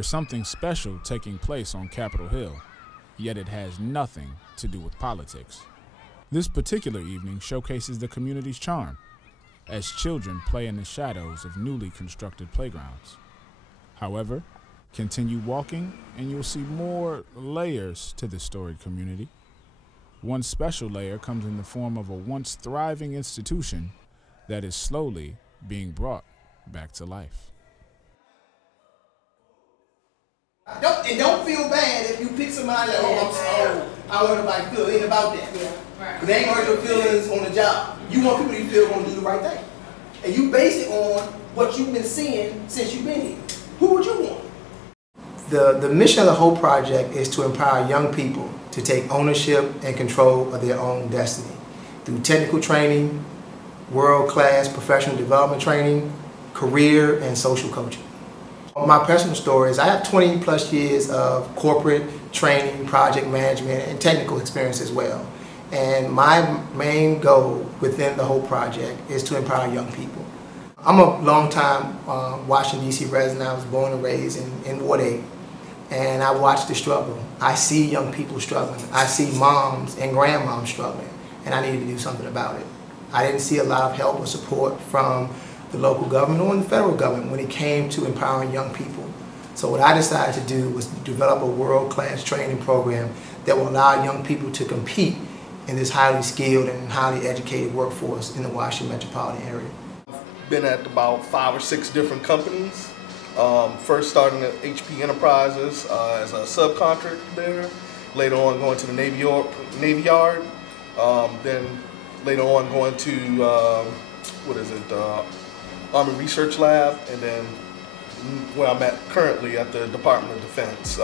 There's something special taking place on Capitol Hill, yet it has nothing to do with politics. This particular evening showcases the community's charm, as children play in the shadows of newly constructed playgrounds. However, continue walking and you'll see more layers to this storied community. One special layer comes in the form of a once thriving institution that is slowly being brought back to life. Don't feel bad if you pick somebody that, I want everybody to feel. It ain't about that. Yeah, right. They ain't hurt your feelings on the job. You want people to feel going to do the right thing. And you base it on what you've been seeing since you've been here. Who would you want? The mission of the Hope Project is to empower young people to take ownership and control of their own destiny through technical training, world-class professional development training, career and social coaching. My personal story is I have 20 plus years of corporate training, project management, and technical experience as well. And my main goal within the Hope Project is to empower young people. I'm a long-time Washington, D.C. resident. I was born and raised in Ward 8. And I watch the struggle. I see young people struggling. I see moms and grandmoms struggling. And I needed to do something about it. I didn't see a lot of help or support from the local government or the federal government when it came to empowering young people. So what I decided to do was develop a world-class training program that will allow young people to compete in this highly skilled and highly educated workforce in the Washington metropolitan area. I've been at about 5 or 6 different companies. First starting at HP Enterprises as a subcontractor there. Later on going to the Navy Yard. Then later on going to, Army Research Lab, and then where I'm at currently at the Department of Defense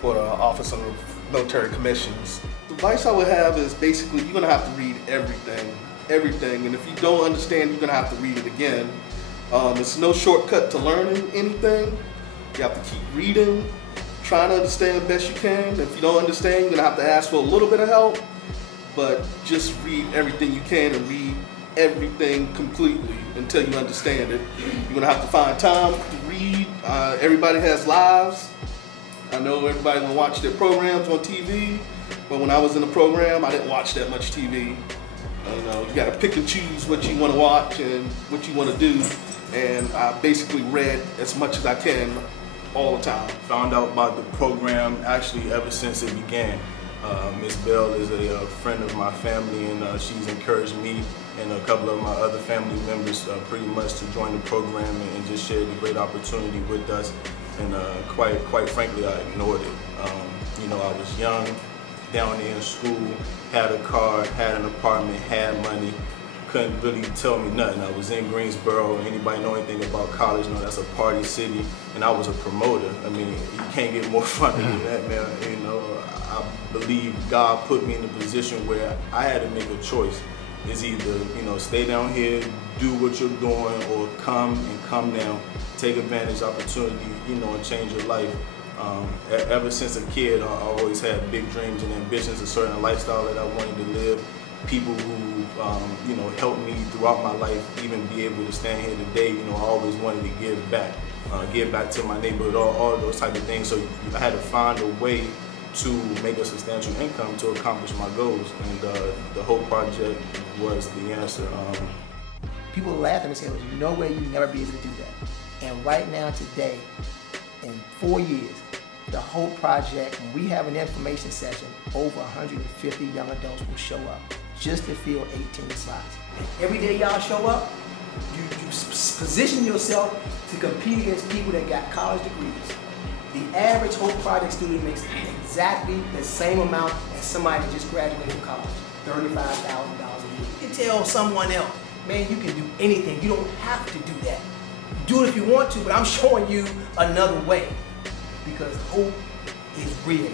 for the Office of Military Commissions. The advice I would have is basically you're going to have to read everything, and if you don't understand, you're going to have to read it again. It's no shortcut to learning anything. You have to keep reading, trying to understand the best you can. If you don't understand, you're going to have to ask for a little bit of help, but just read everything you can and read everything completely until you understand it. You're gonna have to find time to read. Everybody has lives. I know everybody will watch their programs on TV, but when I was in the program, I didn't watch that much TV. You gotta pick and choose what you wanna watch and what you wanna do. And I basically read as much as I can all the time. Found out about the program actually ever since it began. Ms. Bell is a friend of my family, and she's encouraged me and a couple of my other family members pretty much to join the program and just share the great opportunity with us. And quite frankly, I ignored it. I was young, down there in school, had a car, had an apartment, had money. Couldn't really tell me nothing. I was in Greensboro. Anybody know anything about college? No, that's a party city, and I was a promoter. I mean, you can't get more fun than that, man. I believe God put me in a position where I had to make a choice. It's either, stay down here, do what you're doing, or come down, take advantage of opportunity, and change your life. Ever since a kid, I always had big dreams and ambitions, a certain lifestyle that I wanted to live. People who, helped me throughout my life, even be able to stand here today, I always wanted to give back to my neighborhood, all of those type of things. So I had to find a way to make a substantial income to accomplish my goals, and the Hope Project was the answer. People laugh and say, well, there's no way you'd never be able to do that. And right now, today, in 4 years, the Hope Project, when we have an information session, over 150 young adults will show up just to fill 18 slots. And every day y'all show up, you position yourself to compete against people that got college degrees. The average Hope Project student makes exactly the same amount as somebody that just graduated from college, $35,000 a year. You can tell someone else, man, you can do anything. You don't have to do that. Do it if you want to, but I'm showing you another way, because hope is real.